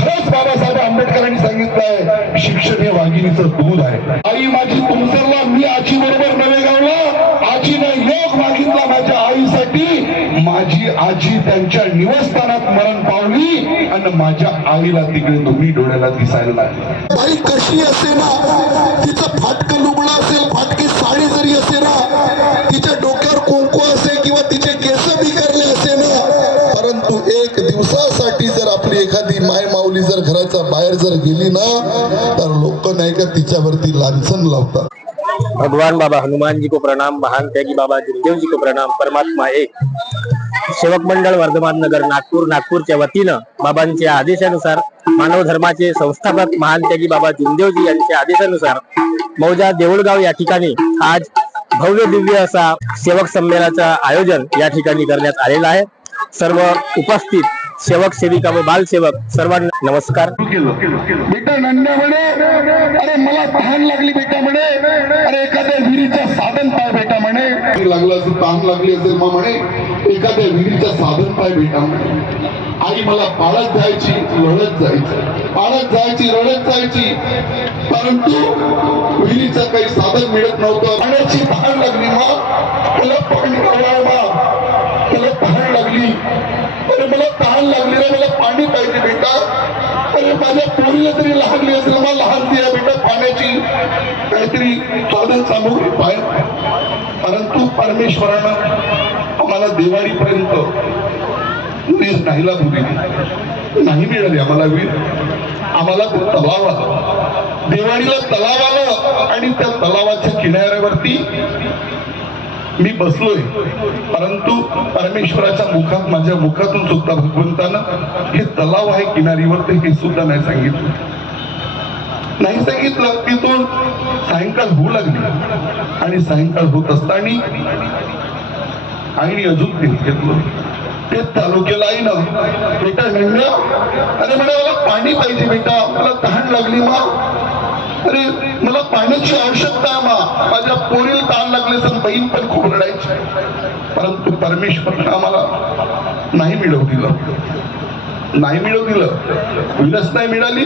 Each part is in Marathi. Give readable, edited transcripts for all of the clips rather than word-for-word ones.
खरंच बाबासाहेब आंबेडकरांनी सांगितलंय शिक्षण हे वाघिणीचं दूध आहे। आई माझी तुमसरला, मी आजी बरोबर नवेगावला, आजीने योग मागितला माझ्या आईसाठी। माझी आजी त्यांच्या निवासस्थानात मरण पावली आणि माझ्या आईला तिकडे दोन्ही डोळ्याला दिसायला लागले। बाई कशी असे ना, तिचं फाटकं लुगडं असेल, फाटकी साडी जरी असे ना, तिच्या डोक्यावर कुंकू असे किंवा तिचे केस बिखरले असे ना, परंतु एक दिवसासाठी जर आपली एखादी माय माऊली जर घराच्या बाहेर जर गेली ना, तर लोक नाही का तिच्यावरती लांछन लावतात। भगवान बाबा हनुमान जी को प्रणाम, महान त्यागी बाबा गुरुदेव जी को प्रणाम। परमात्मा एक। सेवक मंडळ वर्धमान नगर नागपूरच्या वतीनं बाबांच्या आदेशानुसार मानव धर्माचे संस्थापक महान त्यागी बाबा गुरुदेवजी यांच्या आदेशानुसार मौजा देऊळगाव या ठिकाणी आज भव्य दिव्य असा सेवक संमेलनाचं आयोजन या ठिकाणी करण्यात आलेलं आहे। सर्व उपस्थित सेवक सेविका व बालसेवक सर्वांना नमस्कार। बेटा नन्या म्हणे, अरे मला तहान लागली बेटा म्हणे, अरे एखाद्या विहिरीचं साधन पाय बेटा म्हणे, लागलं असं तहान लागली असेल मग म्हणे एखाद्या विहिरीचं साधन पाय बेटा म्हणे। आई मला पाळत जायची, रडत जायची, पाळत जायची, रडत जायची, परंतु विहिरीचं काही साधन मिळत नव्हतं। पाण्याची तहान लागली मग मला पाणी हवं, मला तहान लागली, अरे मला तहान लागली रे, मला पाणी पाहिजे बेटा, अरे माझ्या पोरीला तरी लागली असेल, मला लहान दिया बेटा पाण्याची काहीतरी साधन सामुग्री पाहिजे। परंतु परमेश्वरानं आम्हाला दिवाळीपर्यंत वीर नाही लागू दिली, नाही मिळाली आम्हाला वीर। आम्हाला तलाव आला, दिवाळीला तलाव आलं आणि त्या तलावाच्या किनाऱ्यावरती मी बसलोय, परंतु परमेश्वराच्या मुखात, माझ्या मुखातून सुद्धा भगवंतानं हे तलाव आहे किनारीवर हे सुद्धा नाही सांगितलं, नाही सांगितलं। तिथून सायंकाळ होऊ लागली आणि सायंकाळ होत असताना आईने अजून तेच घेतलं, तेच चालू केलं आईनं, बेटा नन्या, अरे म्हणे मला पाणी पाहिजे बेटा, मला तहान लागली मा, अरे मला पाण्याची आवश्यकता आहे मा, माझ्या पोरीला तहान लागले असं बहीण पण खूप रडायची। परंतु परमेश्वरानं आम्हाला नाही मिळवू दिलं, नाही मिळवू दिलं, विलस नाही मिळाली।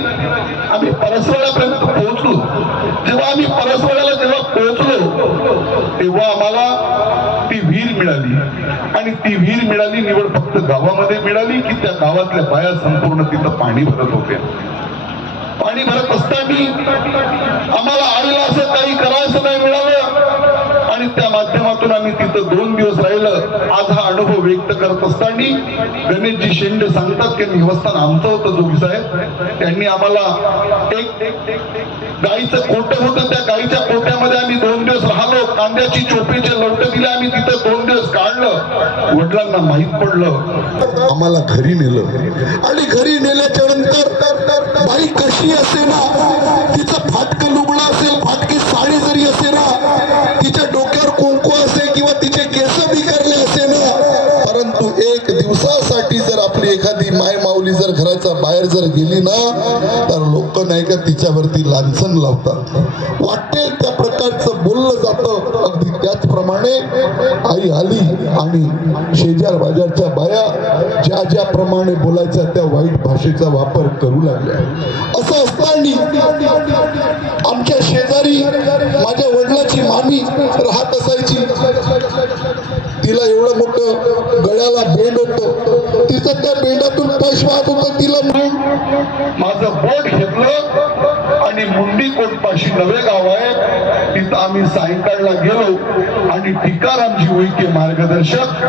आम्ही परसवाड्यापर्यंत पोहोचलो। जेव्हा आम्ही परसवाड्याला जेव्हा पोहोचलो तेव्हा आम्हाला ती विहीर मिळाली आणि ती विहीर मिळाली निवड फक्त गावामध्ये मिळाली की त्या गावातल्या बाया संपूर्ण तिथं पाणी भरत होत्या। पाणी भरत असताना आम्हाला आईला असं काही करायचं नाही मिळालं आणि त्या माध्यमातून आम्ही तिथं 2 दिवस राहिलं। आज हा अनुभव व्यक्त करत असताना गणेशजी शेंडे सांगतात की निवासस्थान आमचं होतं जोगी साहेब, त्यांनी आम्हाला एक गाईचं कोटं होतं, त्या गाईच्या कोट्यामध्ये आम्ही 2 दिवस राहिलो, कांद्याची चोपीचे लवट दिले, आम्ही तिथं 2 दिवस काढलं। वडिलांना माहित पडलं, आम्हाला घरी नेलं आणि घरी नेल्याच्या नंतर बाई कशी असे ना, तिचं फाटकं लुगडं असेल, फाटकी साडी जरी असे ना, तिच्या डोक्यावर कुंकू असे किंवा तिचे केस बिखरले असे ना, परंतु एक दिवसासाठी जर आपली एखादी माय माऊली जर घराच्या बाहेर जर गेली ना, तर लोक नाही का तिच्यावरती लांछन लावतात, वाटेल त्या प्रकारचं बोललं जातं। अगदी त्याचप्रमाणे आई आली आणि शेजार बाजारच्या बाया ज्या ज्याप्रमाणे बोलायच्या त्या वाईट भाषेचा वापर करू लागल्या। असं असताना आमच्या शेजारी माझ्या वडिलाची मामी राहत असायची, तिला एवढं मोठं गळ्याला बेंड होतं, तिचं त्या बेंडातून पश वाहत होतं, तिला माझं बोट घेतलं आणि मुंडी कोटपाशी नवे गाव आहे तिथं आम्ही सायंकाळला गेलो आणि टिकारामजी उईके मार्गदर्शक,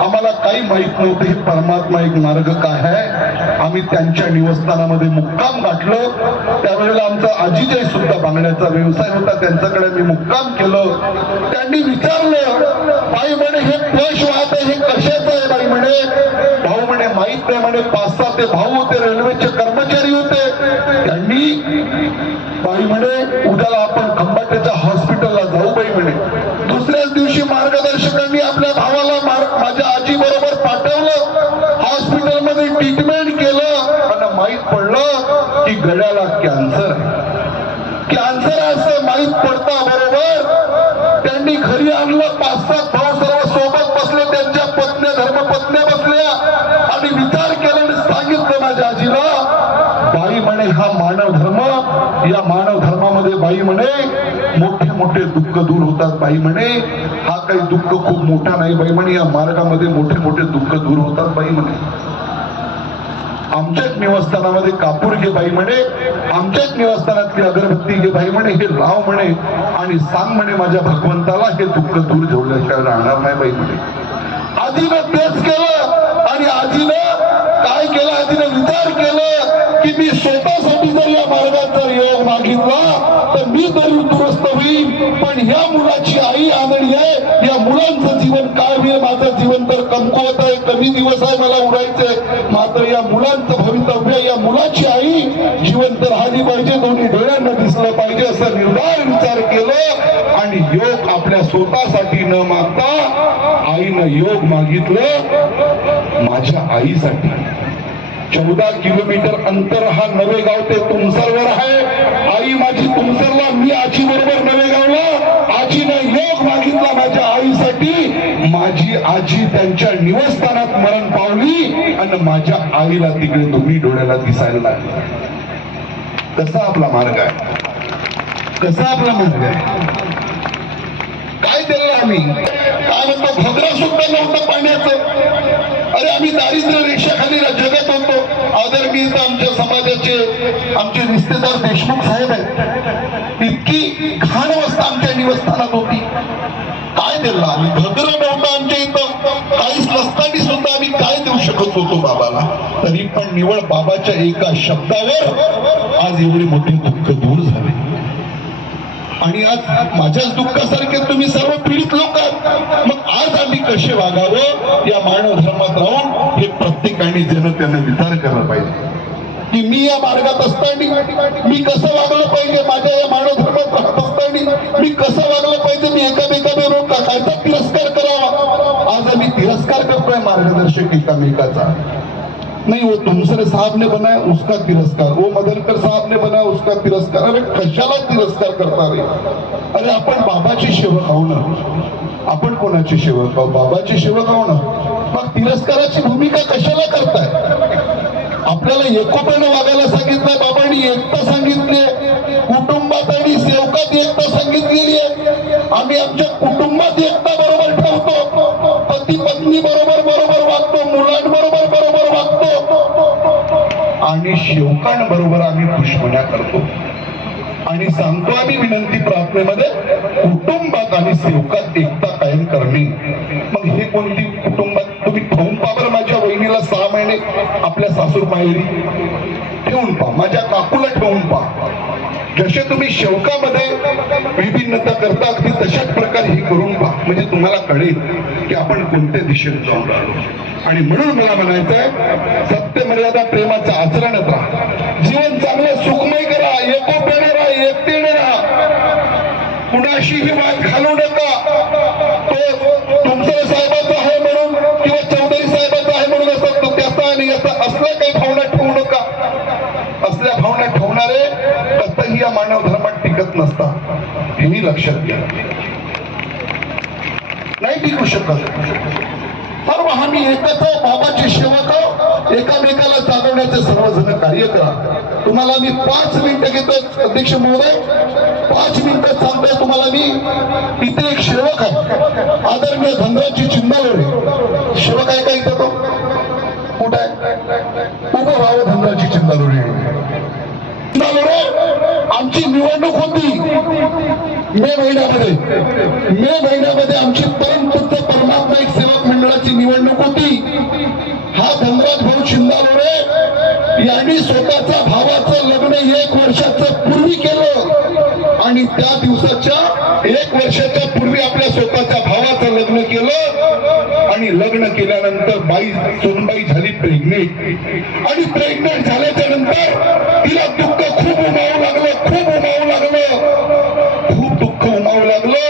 आम्हाला काही माहित नव्हतं हे परमात्मा एक मार्ग काय आहे। आम्ही त्यांच्या निवासस्थानामध्ये मुक्काम गाठलं। त्यावेळेला आमचा आजीजाई सुद्धा बांगड्याचा व्यवसाय होता, त्यांच्याकडे मी मुक्काम केलं। त्यांनी विचारलं, बाई म्हणे हे पश वाहत आहे, हे कशाचं आहे बाई म्हणे? भाऊ म्हणे माहित नाही म्हणे, 5-6 ते भाऊ होते, रेल्वेचे कर्मचारी होते। त्यांनी बाई म्हणे उद्याला आपण खंबाट्याच्या हॉस्पिटलला जाऊ बाई म्हणे। दुसऱ्याच दिवशी मार्गदर्शकांनी आपल्या भावाला माझ्या आजी बरोबर पाठवलं, हॉस्पिटलमध्ये ट्रीटमेंट केलं आणि माहित पडलं की गळ्याला कॅन्सर आहे। कॅन्सर असं माहित पडता बरोबर त्यांनी घरी आणलं, 5-7 भाऊ सर्व सोबत बसले, त्यांच्या पत्न्या धर्मपत्न्या बसल्या आणि विचार केला आणि सांगितलं माझ्या आजीला बाई म्हणे हा मानव धर्म, या मानव धर्मामध्ये बाई म्हणे मोठे मोठे दुःख दूर होतात. बाई म्हणे हा काही दुःख खूप मोठा नाही. बाई म्हणे या मार्गामध्ये मोठे मोठे दुःख दूर होतात. बाई म्हणे आमच्याच निवासस्थानामध्ये कापूर घे बाई म्हणे, आमच्याच निवासस्थानातली अगरबत्ती घे बाई म्हणे, हे लाव म्हणे आणि सांग म्हणे माझ्या भगवंताला हे दुःख दूर ठेवल्याशिवाय राहणार नाही बाई म्हणे. आजीनं तेच केलं आणि आजीनं काय केलं, आजीनं विचार केलं की मी स्वतःसाठी जर या मार्गात जर योग मागितला तर मी तरी दुरुस्त होईल, पण ह्या मुलाची आई आंधळी आहे, या मुलांचं जीवन काय होईल, माझं जीवन तर कमकुवत आहे, कमी दिवस आहे मला उरायचंय, मात्र या मुलांचं भवितव्य, या मुलाची आई जिवंत राहिली पाहिजे, दोन्ही डोळ्यांना दिसलं पाहिजे असं निर्धार विचार केलं आणि योग आपल्या स्वतःसाठी न मागता आईनं योग मागितलं माझ्या आईसाठी. 14 किलोमीटर अंतर हा नवेगाव ते तुमसरवर आहे. आई माझी तुमसरला, मी आजी बरोबर नवेगावला. आजीनं योग मागितला माझ्या आईसाठी. माझी आजी त्यांच्या निवासस्थानात मरण पावली आणि माझ्या आईला तिकडे दोन्ही डोळ्याला दिसायला लागला. कसा आपला मार्ग आहे, कसा आपला मार्ग आहे, काय दिलं आम्ही, काय म्हणतो घगरा सुद्धा नव्हतं पाण्याचं. अरे आम्ही दारिद्र्य रेषेखाली जगत होतो. आदरणीय आमच्या समाजाचे आमचे रिश्तेदार देशमुख साहेब आहेत, इतकी घाण अवस्था आमच्या निवासस्थानात होती. काय दिलं आम्ही, घगरं नव्हतं आमच्या इथं, काहीच नसताना सुद्धा आम्ही काय देऊ शकत होतो बाबाला. तरी पण निवळ बाबाच्या एका शब्दावर आज एवढे मोठे दुःख दूर झाले. आणि आज माझ्याच दुःखासारखे तुम्ही सर्व पीडित लोक आहात. मग आज आम्ही कसे वागावं या मानव धर्मात राहून हे प्रत्येकाने जनतेने विचार करायला पाहिजे की मी या मार्गात असताना मी कसं वागलं पाहिजे, माझ्या या मानव धर्मात राहत असताना मी कसं वागलं पाहिजे, मी एकामेकाबरोबर कायचा तिरस्कार करावा. आज आम्ही तिरस्कार करतोय मार्गदर्शक एकामेकाचा. नहीं वो तुमसरे साहब ने बनाया उसका तिरस्कार, वो मदनकर साहब ने बनाया उसका तिरस्कार. अरे कशाला तिरस्कार करता रे. अरे आपण बाबाचे सेवक आहो ना, आपण कोणाचे सेवक आहो, बाबाचे सेवक आहो ना. मग तिरस्काराची भूमिका कशाला करताय. आपल्याला एकोप्याने वागायला सांगितलंय बाबांनी, एकता सांगितले, कुटुंबात आणि सेवकात एकता सांगितलेली आहे. आम्ही आमच्या कुटुंबात एकता बरोबर ठेवतो, पती पत्नी बरोबर वागतो, मुलांबरोबर बरोबर वागतो आणि सेवकांबरोबर आम्ही दुश्मन्या करतो. आणि सांगतो आम्ही विनंती प्रार्थनेमध्ये कुटुंबात आणि सेवकात एकता कायम करणे. मग हे कोणती कुटुंबात तुम्ही ठेवून पहा बरं. माझ्या वहिनीला 6 महिने आपल्या सासूर माहेरी ठेवून पहा, माझ्या काकूला ठेवून पहा. जसे तुम्ही सेवकामध्ये विभिन्नता करता अगदी तशाच प्रकारे हे करून पहा, म्हणजे तुम्हाला कळेल की आपण कोणत्या दिशेने जाऊन राहिलो. आणि म्हणून मला म्हणायचंय सत्य मर्यादा प्रेमाचं आचरणत राहा, जीवन चांगलं सुखमय करा, एकोप्याने राहा, एकतेने राहा, कुणाशीही वाद घालू नका. तो तुमचं साहेबाचा आहे म्हणून किंवा चौधरी साहेबाचा आहे म्हणून असं तो त्याचा आणि याचा असल्या काही भावना ठेवू नका. असल्या भावना ठेवणारे कधीही या मानव धर्मात टिकत नसतात, हेही लक्षात घ्या. नाही टिकू शकत. सर्व आम्ही एकच बाबाचे सेवक आहोत, एकामेकाला जागवण्याचे सर्वजण कार्य करा. तुम्हाला मी 5 मिनिटं घेतो अध्यक्ष महोदय, 5 मिनिटं सांगतोय तुम्हाला मी. इथे एक सेवक आहे आदरणीय धनराजी चिंदालोरे, सेवक आहे का इथं, तो कुठं आहे, उभं व्हावं. धनराजी चिंदालोरे आमची निवडणूक होती मे महिन्यामध्ये आमची परमपूज्य परमात्मा एक सेवक मंडळाची निवडणूक होती. हा धनराज भाऊ चिंदालोरे यांनी स्वतःच्या भावाचं लग्न 1 वर्षाचं पूर्वी केलं आणि त्या दिवसाच्या 1 वर्षाच्या पूर्वी आपल्या स्वतःच्या भावाचं लग्न केलं आणि लग्न केल्यानंतर सोनबाई झाली प्रेग्नेंट. आणि प्रेग्नेंट झाल्याच्या नंतर तिला दुःख खूप उमावं लागलं, खूप दुःख उमावं लागलं.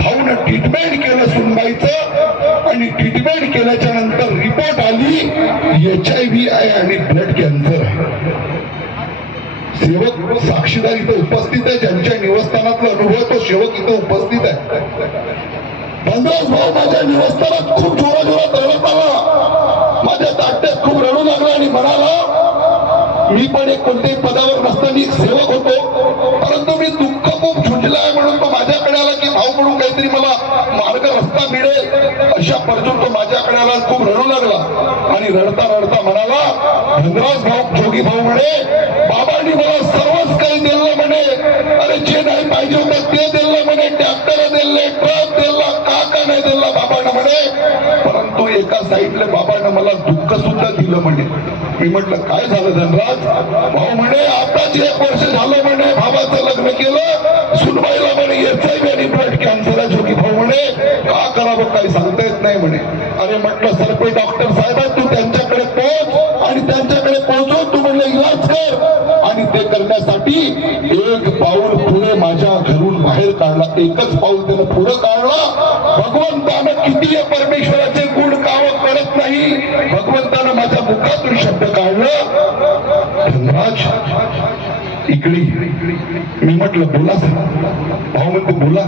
भाऊनं ट्रीटमेंट केलं सुनबाईचं आणि ट्रीटमेंट केल्याच्या नंतर रिपोर्ट आली HIV आहे आणि ब्लड कॅन्सर आहे. सेवक साक्षीदार इथं उपस्थित आहे, ज्यांच्या निवासस्थानातला अनुभव तो सेवक इथं उपस्थित आहे. धनराज भाऊ माझ्या निवासस्थानात खूप जोरात रडत आला, माझ्या ताट्यात खूप रडू लागला आणि म्हणाला मी पण एक कोणत्याही पदावर नसताना एक सेवक होतो, परंतु मी दुःख खूप झुंजलाय म्हणून तो माझ्याकडे आला की भाऊ म्हणून काहीतरी मला मार्ग रस्ता मिळेल, अशा परतून तो माझ्याकडे आला, खूप रडू लागला आणि रडता रडता म्हणाला, धनराज भाऊ, जोगी भाऊ म्हणे, बाबांनी मला सर्वच काही दिलं म्हणे, अरे जे नाही पाहिजे होतं ते दिलं म्हणे, ट्रॅक्टर दिले, ट्रक दिला, का नाही दिला बाबांना म्हणे, परंतु एका साईडला बाबांना मला दुःख सुद्धा दिलं म्हणे. मी म्हटलं काय झालं धनराज भाऊ? म्हणे आताच 1 वर्ष झालं म्हणे भावाचं लग्न केलं, सुनबाईला म्हणे HIV आणि ब्लड कॅन्सर आहे जोगी भाऊ म्हणे, का करावं काही सांगता येत नाही म्हणे. अरे म्हटलं सरपे डॉक्टर साहेब तू त्यांच्याकडे पोहोच आणि त्यांच्याकडे पोहोचून तू म्हणलं इलाज कर, आणि ते करण्यासाठी 1 पाऊल पुढे माझ्या घरून बाहेर काढला, एकच पाऊल त्यानं पुढे काढला. भगवंतानं किती परमेश्वराचे गुण कावं करत नाही, भगवंतानं माझ्या मुखातून शब्द काढलं, धनराज इकडे. मी म्हटलं बोला भाऊ म्हणते बोला.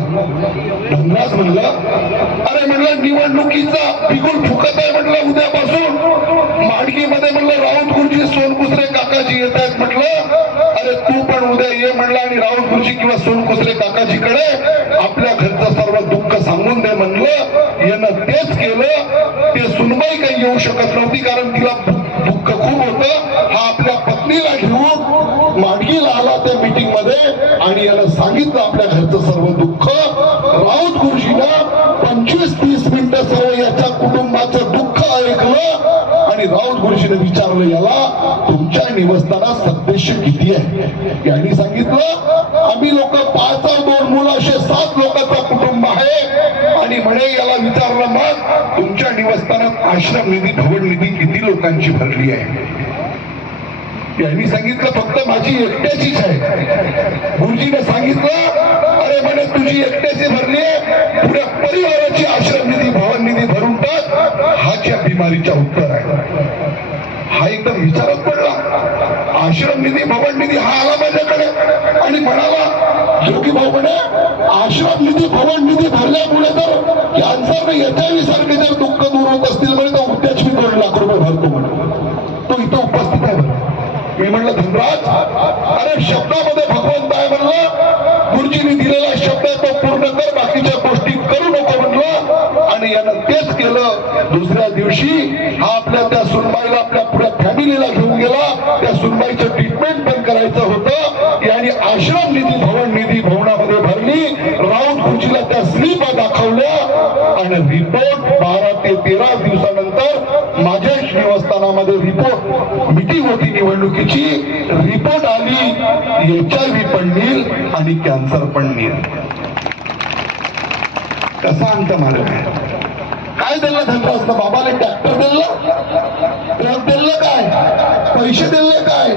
धनराज म्हणलं अरे म्हणलं निवडणुकीचा बिगुल फुकत आहे म्हटलं उद्यापासून माडगीमध्ये म्हणलं राऊत गुरुजी सोनकुसरे काकाजी येत आहेत म्हटलं, अरे तू पण उद्या ये म्हणलं आणि राऊत गुरुजी किंवा सोनकुसरे काकाजीकडे आपल्या घरचं सर्व दुःख सांगून दे म्हणलं. यानं तेच केलं. ते सुनबाई काही येऊ शकत नव्हती कारण तिला दुःख खूप होतं. हा आपल्या पत्नीला घेऊन माडगीला आला त्या मीटिंग मध्ये आणि यानं सांगितलं आपल्या घरचं सर्व दुःख. राऊत गुरुजीनं 25-30 मिनिटं सर्व याच्या कुटुंबाचं दुःख ऐकलं आणि राऊत गुरुजीने विचारलं याला तुमच्या निवासस्थानात सदस्य किती आहे? यांनी सांगितलं आम्ही लोक 5-2 मुलं असे 7 लोकांचा कुटुंब आहे. आणि म्हणे याला विचारलं मग तुमच्या निवासस्थानात आश्रम निधी भवन निधी किती लोकांची भरली आहे? यांनी सांगितलं फक्त माझी एकट्याचीच आहे. गुरुजीने सांगितलं अरे म्हणे तुझी एकट्याची भरली आहे, पुऱ्या परिवाराची आश्रम निधी भवन निधी भरून टाक. हा त्या बिमारीच्या उत्तर आहे. हा एकदम विचारात पडला. आश्रम निधी भवन निधी हा आला माझ्याकडे आणि म्हणाला जोगी भाऊ म्हणे आश्रम निधी भवन निधी भरल्यामुळे जर कॅन्सर HIV सारखे जर दुःख दूर होत असतील म्हणे तर उद्याच मी 2 लाख रुपये भरतो म्हणे. तो इथं उपस्थित आहे म्हणे. मी म्हणलं धनराज अरे शब्दामध्ये भगवंत आहे म्हणलं, गुरुजींनी दिलेला शब्द तो पूर्ण कर, बाकीच्या गोष्टी करू नको म्हणलं. आणि यानं तेच केलं. दुसऱ्या दिवशी हा आपल्या त्या सुनबाईला आपल्या पुऱ्या फॅमिलीला घेऊन गेला. त्या सुनबाईचं ट्रीटमेंट पण करायचं होतं. याने आश्रम निधी भवन निधी भवनामध्ये भरली. राऊत गुरुजीला त्या स्लिपा दाखवल्या आणि रिपोर्ट 12 ते 13 दिवसानंतर माझ्या निवासस्थानामध्ये रिपोर्ट मीटिंग होती निवडणुकीची, रिपोर्ट आली HIV पण नील आणि कॅन्सर पण नील. कसा अंत मार्ग आहे? काय दिलं धनराजनं? बाबाला ट्रॅक्टर दिलं, ट्रक दिलं, काय पैसे दिले, काय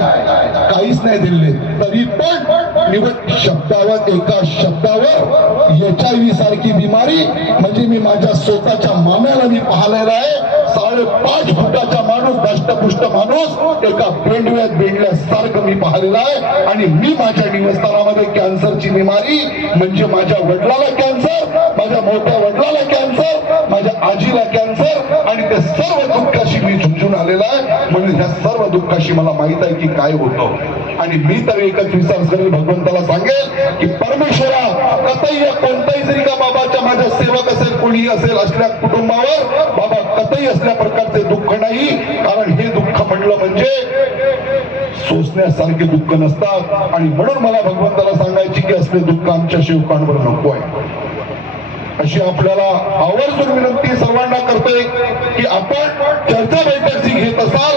काहीच नाही दिले. तरी पण निवड शब्दावर एका शब्दावर HIV सारखी बिमारी म्हणजे मी माझ्या स्वतःच्या माम्याला मी पाहिलेला आहे. 5.5 फुटाचा माणूस, दष्टपुष्ट माणूस एका बेंडल्यासारखं मी पाहिलेला आहे. आणि मी माझ्या निवासस्थानामध्ये कॅन्सरची बिमारी म्हणजे माझ्या वडिलाला कॅन्सर, माझ्या मोठ्या वडिलाला कॅन्सर, माझ्या आजीला कॅन्सर आणि ते सर्व दुःखाशी मी झुंजून आलेला आहे. म्हणून ह्या सर्व दुःखाशी मला माहित आहे की काय होतं. आणि मी तर एकच विचार करेल, भगवंताला सांगेल की परमेश्वरा कतई कोणताही जरी का बाबाच्या माझ्या सेवक असेल कोणी असेल असल्या कुटुंबावर बाबा कतई असल्या प्रकारचे दुःख नाही. कारण हे दुःख म्हणलं म्हणजे सोसण्यासारखे दुःख नसतात. आणि म्हणून मला भगवंताला सांगायची की असले दुःख आमच्या सेवकांवर नको आहे. अशी आपल्याला आवर्जून विनंती सर्वांना करतोय की आपण चर्चा बैठक जी घेत असाल,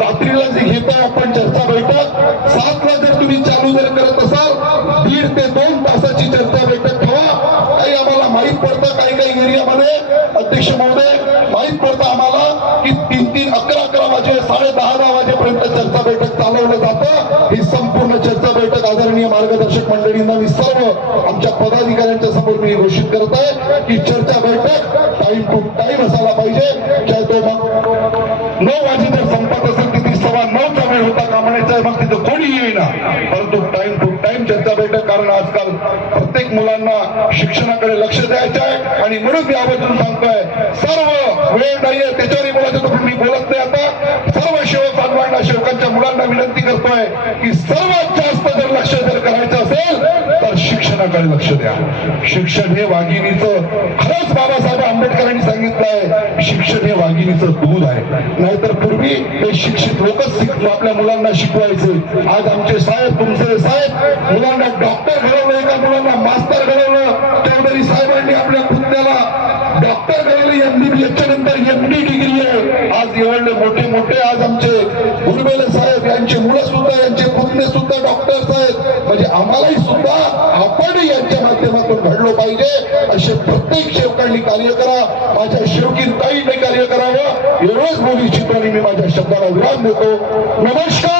रात्रीला जी घेताय आपण चर्चा बैठक 7 ला जर तुम्ही चालू जर करत असाल 1.5 ते 2 तासाची चर्चा बैठक ठेवा. काही आम्हाला माहित पडतं काही एरियामध्ये अध्यक्ष महोदय माहित पडतं आम्हाला की 3-3, 11-11 वाजे 10:30 वाजेपर्यंत चर्चा बैठक चालवलं जातं. ही संपूर्ण चर्चा बैठक आदरणीय मार्गदर्शक मंडळींना मी सर्व आमच्या पदाधिकाऱ्यांच्या समोर मी घोषित करत आहे की चर्चा बैठक टाइम टू टाइम असायला पाहिजे. चाहे तो मग 9 वाजे जर संपत असेल तिथे 9:15चा वेळ होता कामाचा मग तिथं कोणी येईना, परंतु टाइम टू टाइम चर्चा बैठक. कारण आजकाल प्रत्येक मुलांना शिक्षणाकडे लक्ष द्यायचं आहे आणि म्हणून मी आवर्जून सांगतोय, सर्व वेळ नाहीये त्याच्यावरही बोलायचं, तर मी बोलत नाही आता. सर्व सेवक बांधवांना, सेवकांच्या मुलांना विनंती करतोय की सर्वात जास्त जर लक्ष जर करायचं असेल तर शिक्षणाकडे लक्ष द्या. शिक्षण हे वाघिणीचं, खरंच बाबासाहेब आंबेडकरांनी सांगितलंय, शिक्षण हे वाघिणीचं दूध आहे. नाहीतर पूर्वी हे शिक्षित लोकच आपल्या मुलांना शिकवायचे. आज आमचे साहेब, तुमचे साहेब मुलांना डॉक्टर घडवलं, एका मुलांना मास्तर घडवलं. चौधरी साहेबांनी आपल्या पुतण्याला डॉक्टर घडवलं, MBBS नंतर MD डिग्री आहे. आज एवढे मोठे मोठे आज आमचे गुरबेले साहेब, यांचे मुलं सुद्धा, यांचे पुतणे सुद्धा डॉक्टर आहेत. म्हणजे आम्हालाही सुद्धा आपण यांच्या माध्यमातून घडलो पाहिजे, असे प्रत्येक सेवकांनी कार्य करा. माझ्या सेवकींताईंनी कार्य करावं, एवढंच बोलू इच्छितो आणि मी माझ्या शब्दाला विराम देतो. नमस्कार.